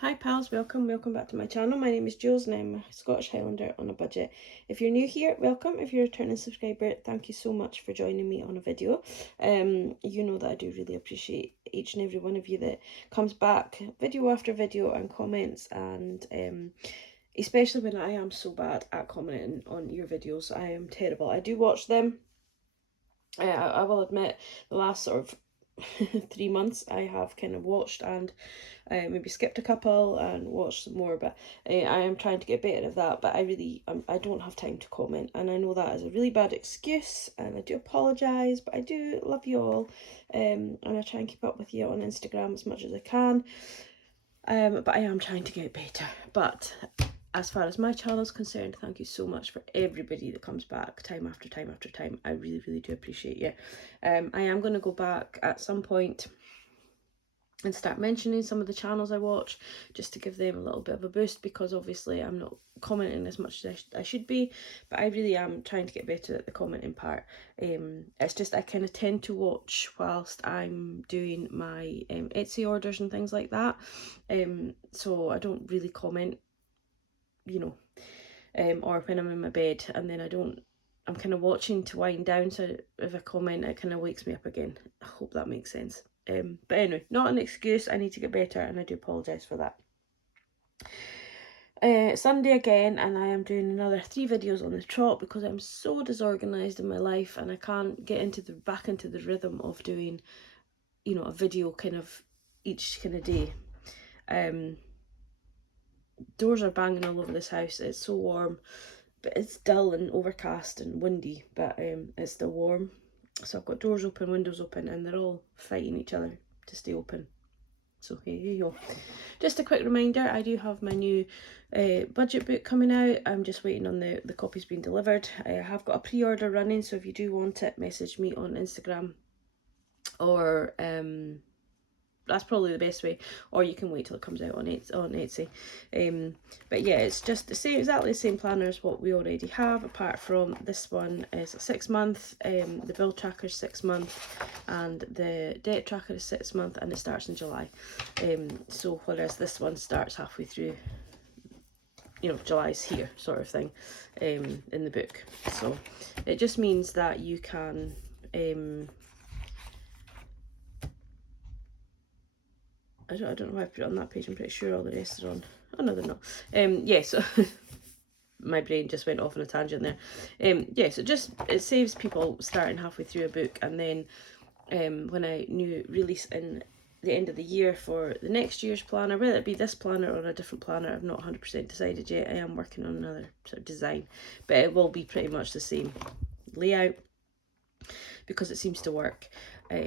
Hi pals, welcome back to my channel. My name is Julz and I'm a Scottish Highlander on a budget. If you're new here, welcome. If you're a returning subscriber, thank you so much for joining me on a video. You know that I do really appreciate each and every one of you that comes back video after video and comments, and especially when I am so bad at commenting on your videos. I am terrible. I do watch them. I will admit, the last sort of 3 months I have kind of watched and maybe skipped a couple and watched some more, but I am trying to get better at that. But I don't have time to comment, and I know that is a really bad excuse, and I do apologise, but I do love you all, and I try and keep up with you on Instagram as much as I can, but I am trying to get better. But as far as my channel is concerned, thank you so much for everybody that comes back time after time after time. I really, really do appreciate you. I am going to go back at some point and start mentioning some of the channels I watch, just to give them a little bit of a boost, because obviously I'm not commenting as much as I should be, but I really am trying to get better at the commenting part. It's just I kind of tend to watch whilst I'm doing my Etsy orders and things like that, so I don't really comment, you know, or when I'm in my bed, and then I'm kind of watching to wind down, so if I comment it kind of wakes me up again. I hope that makes sense. But anyway, not an excuse. I need to get better, and I do apologise for that. Sunday again, and I am doing another 3 videos on the trot because I'm so disorganised in my life and I can't get back into the rhythm of doing, you know, a video kind of each kind of day. Doors are banging all over this house. It's so warm, but it's dull and overcast and windy, but it's still warm. So I've got doors open, windows open, and they're all fighting each other to stay open. So here you go. Just a quick reminder, I do have my new budget book coming out. I'm just waiting on the copies being delivered. I have got a pre-order running, so if you do want it, message me on Instagram, or that's probably the best way, or you can wait till it comes out on Etsy. But yeah, it's just the same, exactly the same planner as what we already have, apart from this one is a 6-month, the bill tracker is 6 months, and the debt tracker is 6 months, and it starts in July. So whereas this one starts halfway through, you know, July's here sort of thing, in the book. So it just means that you can I don't know why I put it on that page. I'm pretty sure all the rest are on. Oh no, they're not. Yeah, so my brain just went off on a tangent there. Yeah, so it saves people starting halfway through a book, and then when I release in the end of the year for the next year's planner, whether it be this planner or a different planner, I've not 100% decided yet. I am working on another sort of design, but it will be pretty much the same layout because it seems to work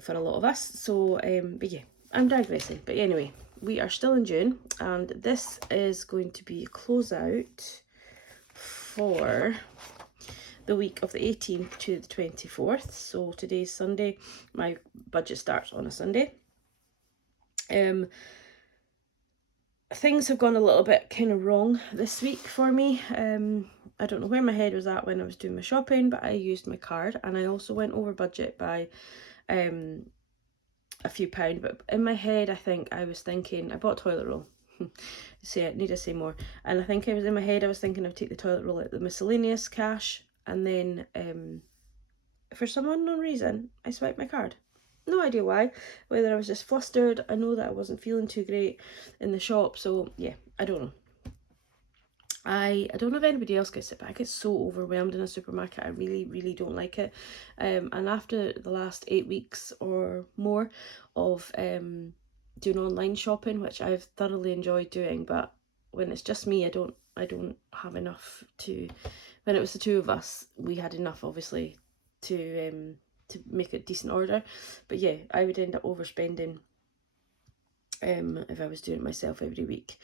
for a lot of us. So, but yeah, I'm digressing. But anyway, we are still in June, and this is going to be a closeout for the week of the 18th to the 24th. So today's Sunday. My budget starts on a Sunday. Things have gone a little bit kind of wrong this week for me. I don't know where my head was at when I was doing my shopping, but I used my card, and I also went over budget by a few pound. But in my head, I think I was thinking, I bought toilet roll. Need to say more. And I think I was in my head, I was thinking I'd take the toilet roll out the miscellaneous cash, and then for some unknown reason, I swiped my card. No idea why, whether I was just flustered. I know that I wasn't feeling too great in the shop, so yeah, I don't know. I don't know if anybody else gets it, but I get so overwhelmed in a supermarket. I really, really don't like it. And after the last 8 weeks or more of doing online shopping, which I've thoroughly enjoyed doing, but when it's just me, I don't have enough to. When it was the 2 of us, we had enough, obviously, to make a decent order. But yeah, I would end up overspending if I was doing it myself every week.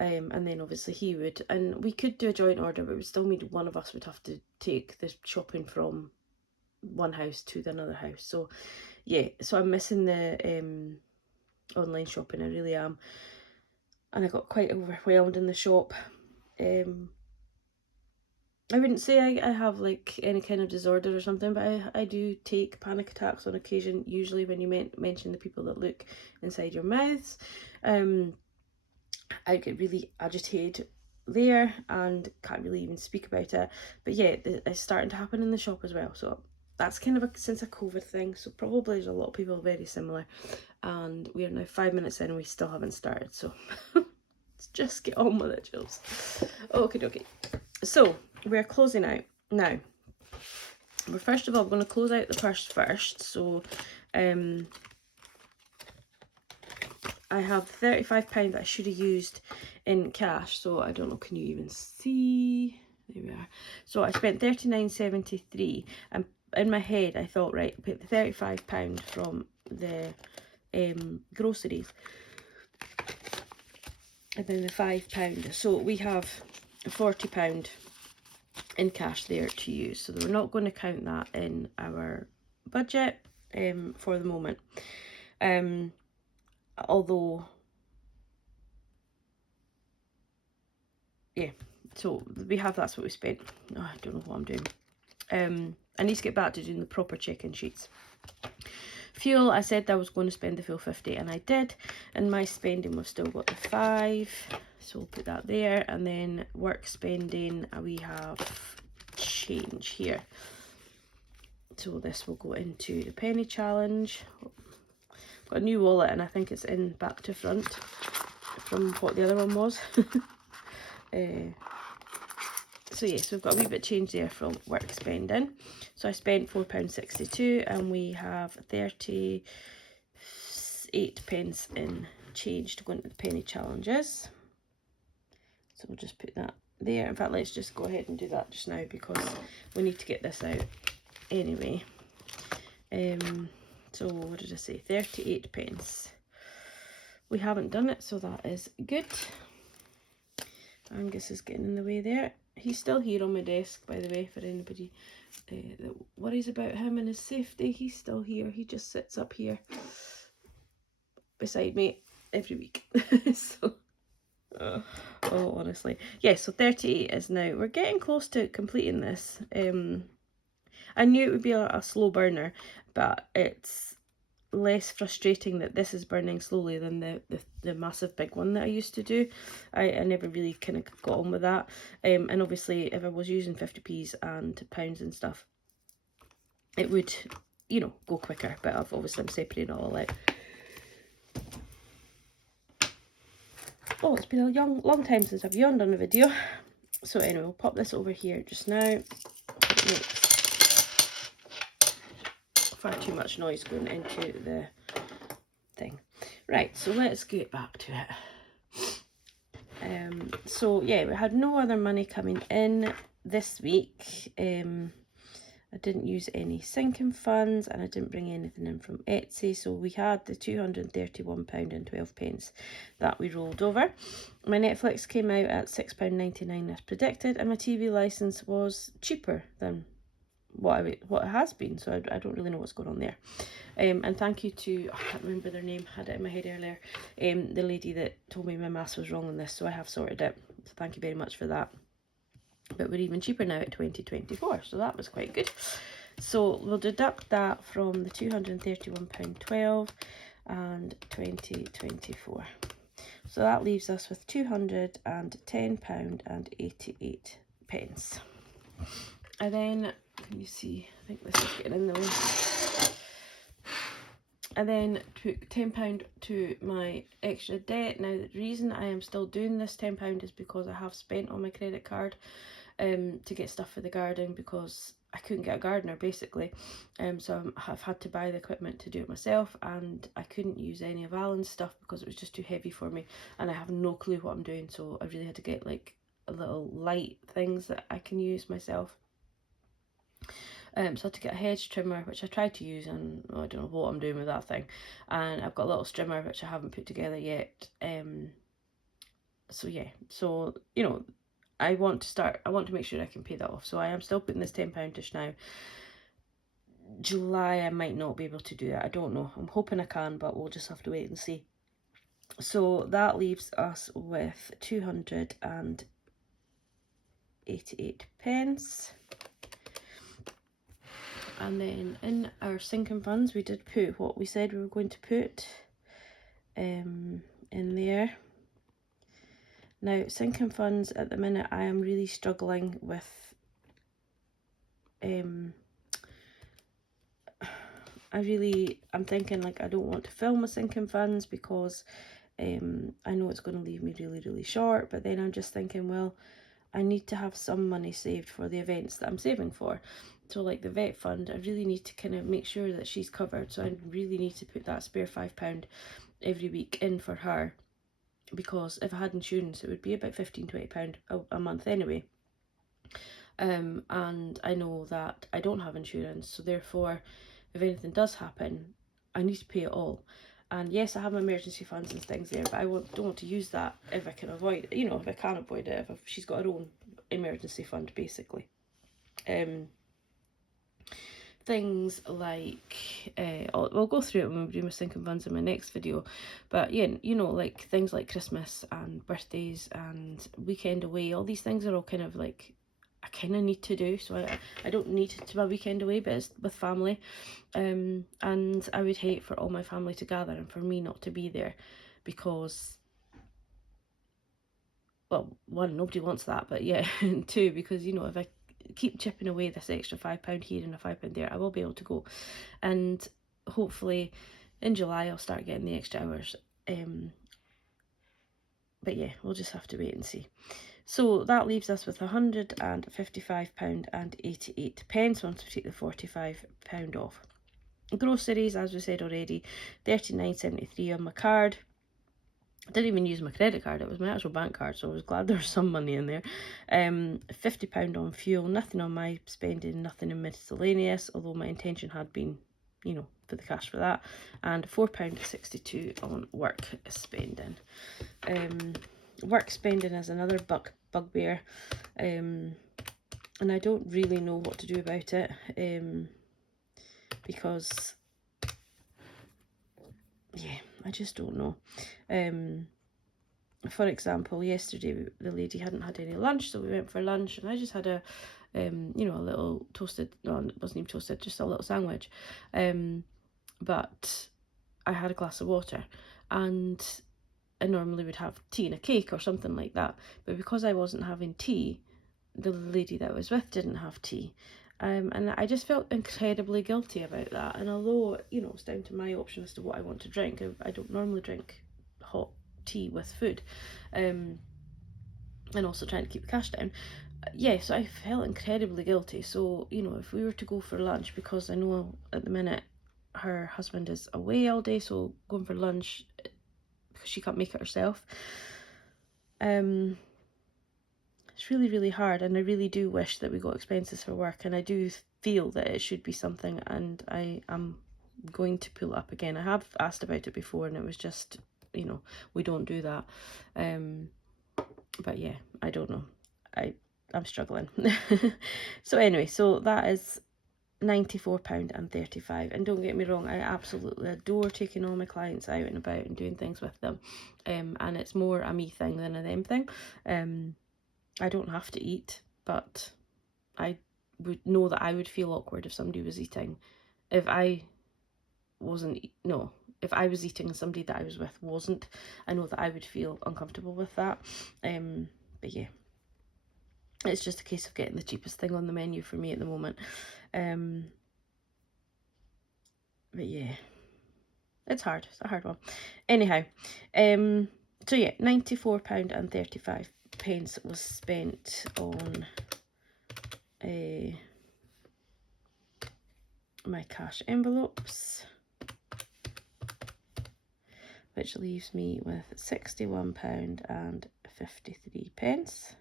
And then obviously he would, and we could do a joint order, but it would still mean one of us would have to take the shopping from one house to another house. So yeah, so I'm missing the online shopping, I really am. And I got quite overwhelmed in the shop. I wouldn't say I have like any kind of disorder or something, but I do take panic attacks on occasion, usually when you mention the people that look inside your mouths. I get really agitated there and can't really even speak about it. But yeah, it's starting to happen in the shop as well. So that's kind of a since a COVID thing. So probably there's a lot of people very similar. And we are now 5 minutes in and we still haven't started. So let's just get on with it, Jules. Okay, dokie. So we're closing out now. We're first of all going to close out the purse first. So I have £35 that I should have used in cash. So I don't know, can you even see? There we are. So I spent £39.73, and in my head I thought, right, I'll put the £35 from the groceries and then the £5. So we have £40 in cash there to use. So we're not going to count that in our budget for the moment. Although, yeah, so we have, that's what we spent. Oh, I don't know what I'm doing. I need to get back to doing the proper check-in sheets. Fuel, I said I was going to spend the full 50 and I did, and my spending, we've still got the 5, so we'll put that there. And then work spending, we have change here, so this will go into the penny challenge. Got a new wallet and I think it's in back to front from what the other one was. So yes, we've got a wee bit of change there from work spending. So I spent £4.62 and we have 38 pence in change to go into the penny challenges. So we'll just put that there. In fact, let's just go ahead and do that just now because we need to get this out anyway. So what did I say? 38 pence. We haven't done it, so that is good. Angus is getting in the way there. He's still here on my desk, by the way, for anybody that worries about him and his safety. He's still here. He just sits up here beside me every week. So, oh, honestly. Yeah, so 38 is now. We're getting close to completing this. I knew it would be a slow burner, but it's less frustrating that this is burning slowly than the massive big one that I used to do. I never really kind of got on with that. And obviously if I was using 50p's and pounds and stuff, it would, you know, go quicker, but obviously I'm separating it all out. Oh, it's been a long time since I've yawned on a video. So anyway, we'll pop this over here just now. Far too much noise going into the thing. Right, so let's get back to it. So yeah, we had no other money coming in this week. I didn't use any sinking funds and I didn't bring anything in from Etsy. So we had the £231.12 that we rolled over. My Netflix came out at £6.99 as predicted, and my TV license was cheaper than what it has been, so I don't really know what's going on there. And thank you to, I can't remember their name, had it in my head earlier, the lady that told me my maths was wrong on this, so I have sorted it, so thank you very much for that. But we're even cheaper now at 2024, so that was quite good. So we'll deduct that from the £231.12 and 2024. So that leaves us with £210.88. And then, can you see, I think this is getting in the way. And then took £10 to my extra debt. Now the reason I am still doing this £10 is because I have spent on my credit card to get stuff for the garden, because I couldn't get a gardener basically. So I've had to buy the equipment to do it myself, and I couldn't use any of Alan's stuff because it was just too heavy for me and I have no clue what I'm doing, so I really had to get like a little light things that I can use myself. So I had to get a hedge trimmer, which I tried to use, and I don't know what I'm doing with that thing. And I've got a little strimmer, which I haven't put together yet. So yeah, so, you know, I want to make sure I can pay that off. So I am still putting this £10 now. July, I might not be able to do that. I don't know. I'm hoping I can, but we'll just have to wait and see. So that leaves us with 288 pence. And then in our sinking funds, we did put what we said we were going to put in there. Now, sinking funds at the minute, I am really struggling with I'm thinking like I don't want to film a sinking funds because I know it's going to leave me really, really short, but then I'm just thinking, well, I need to have some money saved for the events that I'm saving for. So like the vet fund, I really need to kind of make sure that she's covered. So I really need to put that spare £5 every week in for her, because if I had insurance, it would be about £15–20 a month anyway. And I know that I don't have insurance, so therefore, if anything does happen, I need to pay it all. And yes, I have my emergency funds and things there, but I don't want to use that if I can avoid it. You know, if I can avoid it, if she's got her own emergency fund, basically. Things like, we'll go through it when we do my sinking funds in my next video, but yeah, you know, like things like Christmas and birthdays and weekend away, all these things are all kind of like, I kind of need to do, so I don't need to my weekend away, but it's with family, and I would hate for all my family to gather and for me not to be there, because, well, one, nobody wants that, but yeah, and two, because, you know, if I keep chipping away this extra £5 here and a £5 there, I will be able to go, and hopefully in July I'll start getting the extra hours, but yeah, we'll just have to wait and see. So that leaves us with £155.88 once we take the £45 off. Groceries, as we said already, £39.73 on my card. I didn't even use my credit card, it was my actual bank card, so I was glad there was some money in there. £50 on fuel, nothing on my spending, nothing in miscellaneous, although my intention had been, you know, for the cash for that. And £4.62 on work spending. Work spending is another bugbear, and I don't really know what to do about it, because, yeah, I just don't know. For example, yesterday the lady hadn't had any lunch, so we went for lunch, and I just had a you know, a little toasted, no, it wasn't even toasted, just a little sandwich, but I had a glass of water, and I normally would have tea and a cake or something like that, but because I wasn't having tea, the lady that I was with didn't have tea, and I just felt incredibly guilty about that. And although, you know, it's down to my option as to what I want to drink, I don't normally drink hot tea with food, and also trying to keep the cash down. Yeah, so I felt incredibly guilty. So, you know, if we were to go for lunch, because I know at the minute her husband is away all day, so going for lunch because she can't make it herself, it's really, really hard, and I really do wish that we got expenses for work, and I do feel that it should be something, and I am going to pull it up again. I have asked about it before, and it was just, you know, we don't do that. But yeah, I don't know. I'm struggling. So anyway, so that is £94.35, and don't get me wrong, I absolutely adore taking all my clients out and about and doing things with them, and it's more a me thing than a them thing. I don't have to eat, but I would know that I would feel awkward if somebody was eating. If I wasn't, no, if I was eating and somebody that I was with wasn't, I know that I would feel uncomfortable with that. But yeah, it's just a case of getting the cheapest thing on the menu for me at the moment. But yeah, it's hard. It's a hard one. Anyhow, so yeah, £94.35 was spent on my cash envelopes, which leaves me with £61.53.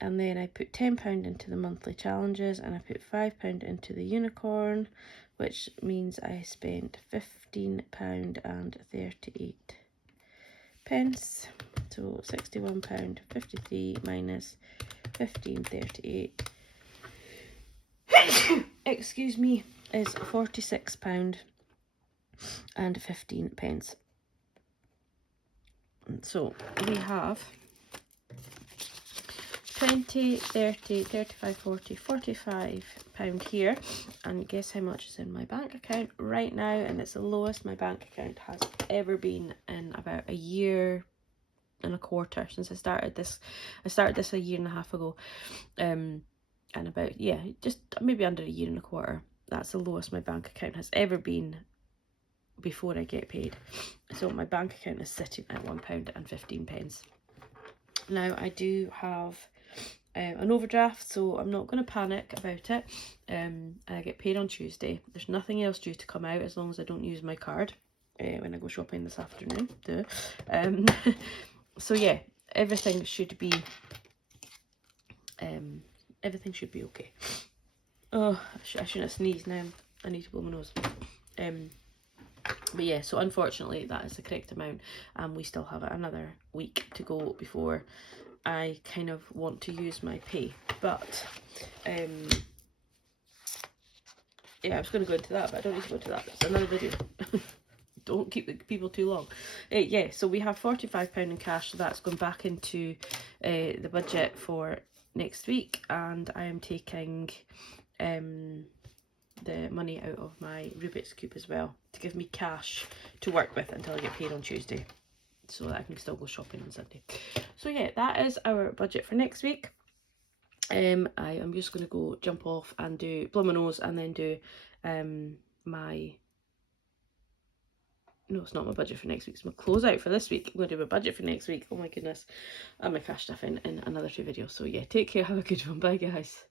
And then I put £10 into the monthly challenges, and I put £5 into the unicorn, which means I spent £15.38. So £61.53 minus £15.38 excuse me, is £46.15. So we have 20, 30, 35, 40, £45 here, and guess how much is in my bank account right now, and it's the lowest my bank account has ever been in about a year since I started this. I started this a year and a half ago, and about, yeah, just maybe under a year and a quarter. That's the lowest my bank account has ever been before I get paid. So my bank account is sitting at £1.15. Now I do have an overdraft, so I'm not going to panic about it. I get paid on Tuesday. There's nothing else due to come out as long as I don't use my card when I go shopping this afternoon. So yeah, everything should be okay. Oh, I shouldn't have sneezed now. I need to blow my nose. But yeah, so unfortunately that is the correct amount, and we still have another week to go before I kind of want to use my pay. But yeah, I was going to go into that, but I don't need to go into that. It's another video. Don't keep the people too long. Yeah, so we have £45 in cash, so that's gone back into the budget for next week, and I am taking the money out of my Rubik's Cube as well to give me cash to work with until I get paid on Tuesday, so that I can still go shopping on Sunday. So yeah, that is our budget for next week. I am just going to go jump off and blow my nose, and then do no, it's not my budget for next week, it's my closeout for this week. I'm going to do my budget for next week, oh my goodness, and my cash stuff in another 2 videos. So yeah, take care, have a good one, bye guys.